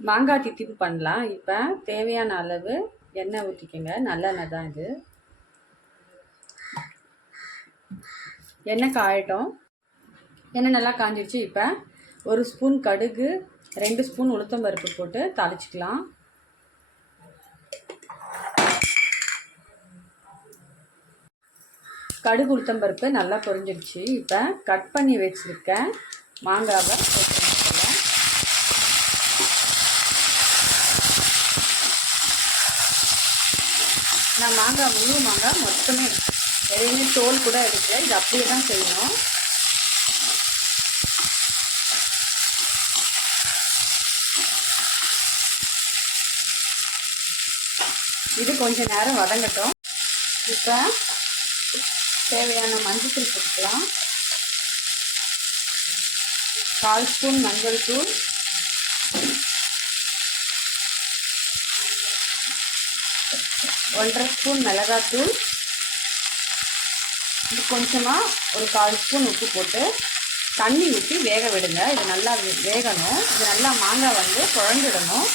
மாங்காய் தித்திப்பு பண்ணலாம். இப்போ தேவையான அளவு எண்ணெய் ஊற்றிக்கோங்க நல்லெண்ணெய் தான் இது. எண்ணெய் காயட்டும். எண்ணெய் நல்லா காஞ்சிருச்சு. இப்போ ஒரு ஸ்பூன் கடுகு ரெண்டு ஸ்பூன் உளுத்தம்பருப்பு போட்டு தாளிச்சிக்கலாம். கடுகு உளுத்தம் பருப்பு நல்லா பொரிஞ்சிருச்சு. இப்போ கட் பண்ணி வச்சுருக்கேன் மாங்காவை நான் மாங்காய் முழு மாங்காய் மொத்தமே எதுவுமே தோல் கூட எடுக்கல. இது அப்படியே தான் செய்யணும். இது கொஞ்ச நேரம் வதங்கட்டும். இப்போ தேவையான மஞ்சள் கொடுக்கலாம் கால் ஸ்பூன் மஞ்சள் தூள். ஒன்றரை ஸ்பூன் மிளகாத்தூள். இது கொஞ்சமாக ஒரு கால் ஸ்பூன் உப்பு போட்டு தண்ணி ஊற்றி வேக விடுங்க. இது நல்லா வே- வேகணும். இது நல்லா மாங்காய் வந்து குழஞ்சிடணும்.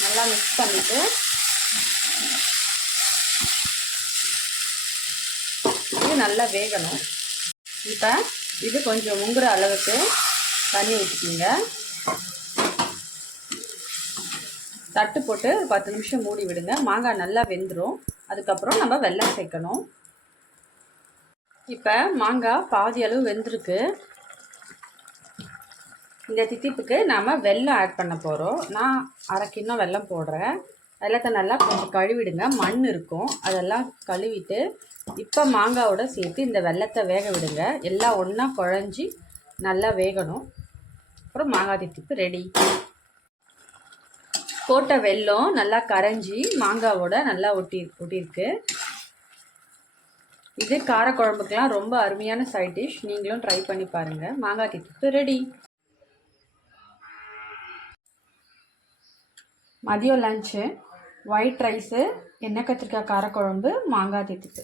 நல்லா மிக்ஸ் பண்ணிவிட்டு இது நல்லா வேகணும். இப்போ இது கொஞ்சம் முங்குற அளவுக்கு தண்ணி ஊற்றிக்கிங்க தட்டு போட்டு ஒரு பத்து நிமிஷம் மூடி விடுங்க. மாங்காய் நல்லா வெந்துடும் அதுக்கப்புறம் நம்ம வெல்லம் சேர்க்கணும். இப்போ மாங்காய் பாதி அளவு வெந்திருக்கு. இந்த தித்திப்புக்கு நாம் வெல்லம் ஆட் பண்ண போகிறோம் நான் அரை கிண்ணம் வெல்லம் போடுறேன். வெள்ளத்தை நல்லா கொஞ்சம் கழுவிடுங்க. மண் இருக்கும். அதெல்லாம் கழுவிட்டு இப்போ மாங்காவோட சேர்த்து இந்த வெல்லத்தை வேக விடுங்க. எல்லாம் ஒன்றா குழஞ்சி நல்லா வேகணும். அப்புறம் மாங்காய் தித்திப்பு ரெடி போட்ட வெல்லம் நல்லா கரைஞ்சி மாங்காவோட நல்லா ஒட்டி ஒட்டியிருக்கு. இது காரக்குழம்புக்கெலாம் ரொம்ப அருமையான சைட் டிஷ் நீங்களும் ட்ரை பண்ணி பாருங்கள் மாங்காய் தித்திப்பு ரெடி மதியம் லஞ்சு ஒயிட் ரைஸு எண்ணெய் கத்திரிக்காய் காரக்குழம்பு மாங்காய் தித்திப்பு